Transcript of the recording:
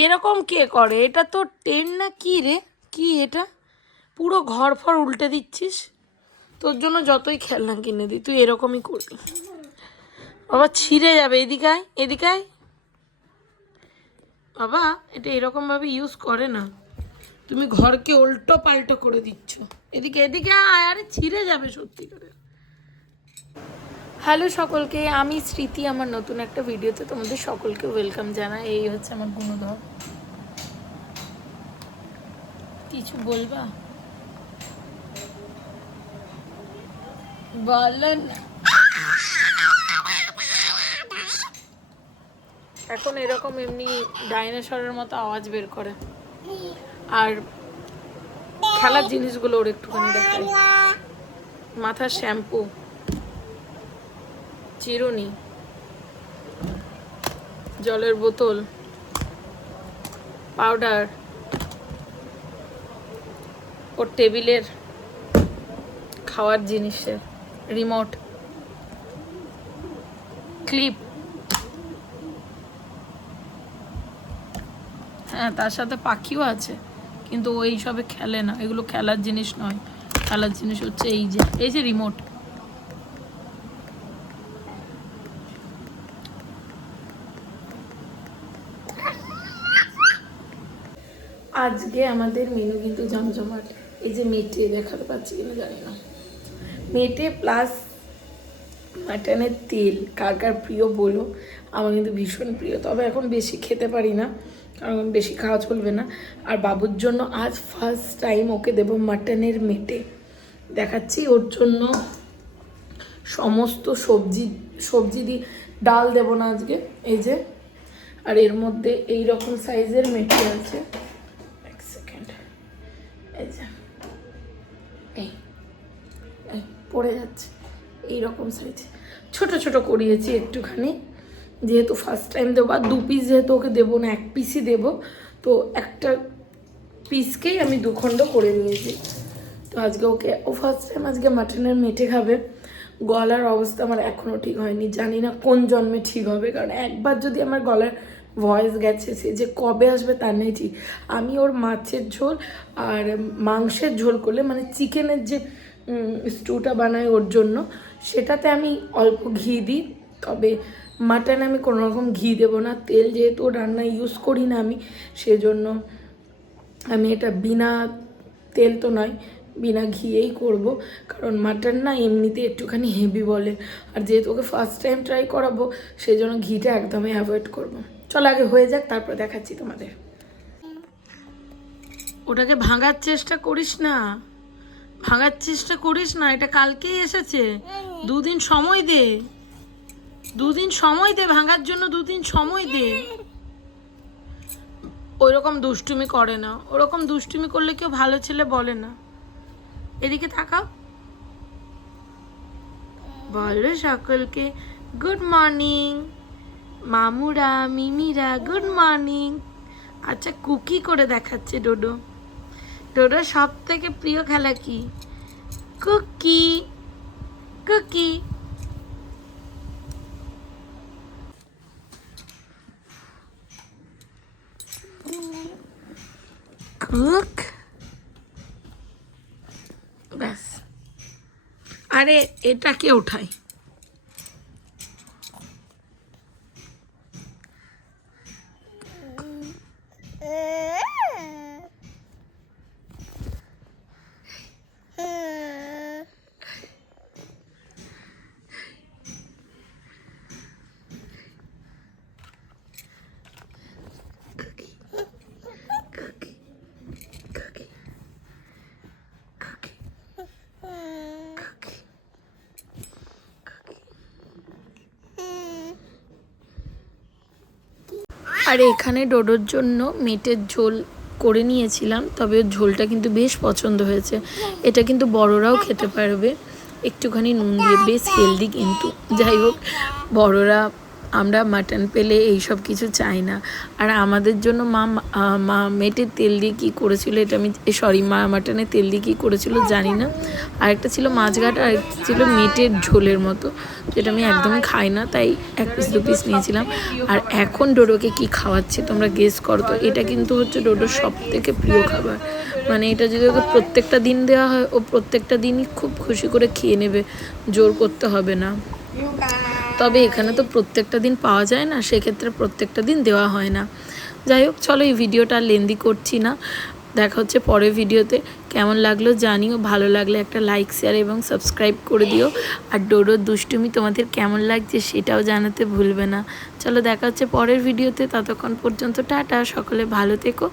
এরকম কে করে? এটা তো টেন না কি রে? কি এটা? পুরো ঘর ফর উল্টে দিচ্ছিস। তোর জন্য যতই খেলনা কিনে দিই তুই এরকমই করবি। বাবা ছিঁড়ে যাবে। এদিকে আয়, এদিকে আয়। বাবা এটা এরকমভাবে ইউজ করে না। তুমি ঘরকে উল্টো পাল্টো করে দিচ্ছ। এদিকে এদিকে আয়, আরে ছিঁড়ে যাবে সত্যি করে। হ্যালো সকলকে, আমি স্মৃতি। আমার নতুন একটা ভিডিওতে তোমাদের সকলকে ওয়েলকাম জানাই। এই হচ্ছে আমার গুণধর। কিছু বলবা? বলেন। এখন এরকম এমনি ডাইনোসরের মতো আওয়াজ বের করে। আর খেলার জিনিসগুলো ওর একটুখানি দেখায়। মাথার শ্যাম্পু, চিরুনি, জলের বোতল, পাউডার, ওর টেবিলের খাওয়ার জিনিসের রিমোট, ক্লিপ, হ্যাঁ তার সাথে পাখিও আছে, কিন্তু ও এইসবে খেলে না। এগুলো খেলার জিনিস নয়। খেলার জিনিস হচ্ছে এই যে রিমোট। আজকে আমাদের মেনু কিন্তু জমজমাট। এই যে মেটে দেখাতে পাচ্ছি কিনা জানি না, মেটে প্লাস মাটনের তেল। কার কার প্রিয় বলো, আমার কিন্তু ভীষণ প্রিয়। তবে এখন বেশি খেতে পারি না, কারণ বেশি খাওয়া চলবে না। আর বাবুর জন্য আজ ফার্স্ট টাইম ওকে দেবো মাটনের মেটে। দেখাচ্ছি ওর জন্য সমস্ত সবজি দিয়ে ডাল দেবো না আজকে। এই যে, আর এর মধ্যে এই রকম সাইজের মেটে আছে। এক সেকেন্ড, এই যে এই পড়ে যাচ্ছে এইরকম সাইজ। ছোট ছোট করিয়েছি একটুখানি, যেহেতু ফার্স্ট টাইম দেবো। আর 2 পিস যেহেতু ওকে দেবো না, 1 পিসই দেবো, তো একটা পিসকেই আমি 2 খণ্ড করে নিয়েছি। তো আজকে ও ফার্স্ট টাইম আজকে মাটনের মেটে খাবে। গলার অবস্থা আমার এখনও ঠিক হয়নি, জানি না কোন জন্মে ঠিক হবে। কারণ একবার যদি আমার গলার ভয়েস গেছে, সে যে কবে আসবে তার নেই ঠিক। আমি ওর মাছের ঝোল আর মাংসের ঝোল করলে, মানে চিকেনের যে স্টুটা বানাই ওর জন্য, সেটাতে আমি অল্প ঘি দিই। তবে মাটনে আমি কোনো রকম ঘি দেবো না। তেল যেহেতু রান্না ইউজ করি না আমি, সেজন্য আমি এটা বিনা তেল তো নয়, বিনা ঘিয়েই করব। কারণ মাটন না এমনিতে একটুখানি হেভি বলে, আর যেহেতু ওকে ফার্স্ট টাইম ট্রাই করাবো, সেই জন্য ঘিটা একদমই অ্যাভয়েড করব। চল আগে হয়ে যাক, তারপর দেখাচ্ছি তোমাদের। ওটাকে ভাঙার চেষ্টা করিস না, ভাঙার চেষ্টা করিস না। এটা কালকেই এসেছে, 2 দিন সময় দে, 2 দিন সময় দে ভাঙার জন্য, 2 দিন সময় দে। ওইরকম দুষ্টুমি করে না। ওরকম দুষ্টুমি করলে কেউ ভালো ছেলে বলে না। এদিকে তাকাও, বলো সকলকে গুড মর্নিং। মামুরা মিমিরা গুড মর্নিং। আচ্ছা কুকি করে দেখাচ্ছে ডোডো। ডোডোর সব থেকে প্রিয় খেলা কি? কুকি কুকি। কুক। ব্যাস। আরে এটাকে ওঠাই। আর এখানে ডোডোর জন্য মেটের ঝোল করে নিয়েছিলাম, তবে ওর ঝোলটা কিন্তু বেশ পছন্দ হয়েছে। এটা কিন্তু বড়রাও খেতে পারবে একটুখানি নুন দিয়ে, বেশ হেলদি কিন্তু। যাই হোক, বড়রা আমরা মাটন পেলে এই সব কিছু চাই না। আর আমাদের জন্য মা মেটের তেল দিয়ে কী করেছিল এটা আমি মা মাটনের তেল দিয়ে কী করেছিল জানি না। আরেকটা ছিল মাছ ঘাট, আর একটা ছিল মেটের ঝোলের মতো, যেটা আমি একদমই খাই না, তাই 1 পিস 2 পিস নিয়েছিলাম। আর এখন ডোডোকে কি খাওয়াচ্ছি তোমরা গেস করো তো। এটা কিন্তু হচ্ছে ডোডোর সবথেকে প্রিয় খাবার। মানে এটা যদি ওকে প্রত্যেকটা দিন দেওয়া হয়, ও প্রত্যেকটা দিনই খুব খুশি করে খেয়ে নেবে, জোর করতে হবে না। তবে এখানে তো প্রত্যেকটা দিন পাওয়া যায় না, সেক্ষেত্রে প্রত্যেকটা দিন দেওয়া হয় না। যাই হোক, চলো এই ভিডিওটা লেন্দি করছি না, দেখা হচ্ছে পরের ভিডিওতে। কেমন লাগলো জানিও, ভালো লাগলে একটা লাইক শেয়ার এবং সাবস্ক্রাইব করে দিও। আর ডোডোর দুষ্টুমি তোমাদের কেমন লাগছে সেটাও জানাতে ভুলবে না। চলো দেখা হচ্ছে পরের ভিডিওতে, ততক্ষণ পর্যন্ত টাটা, সকলে ভালো থেকো।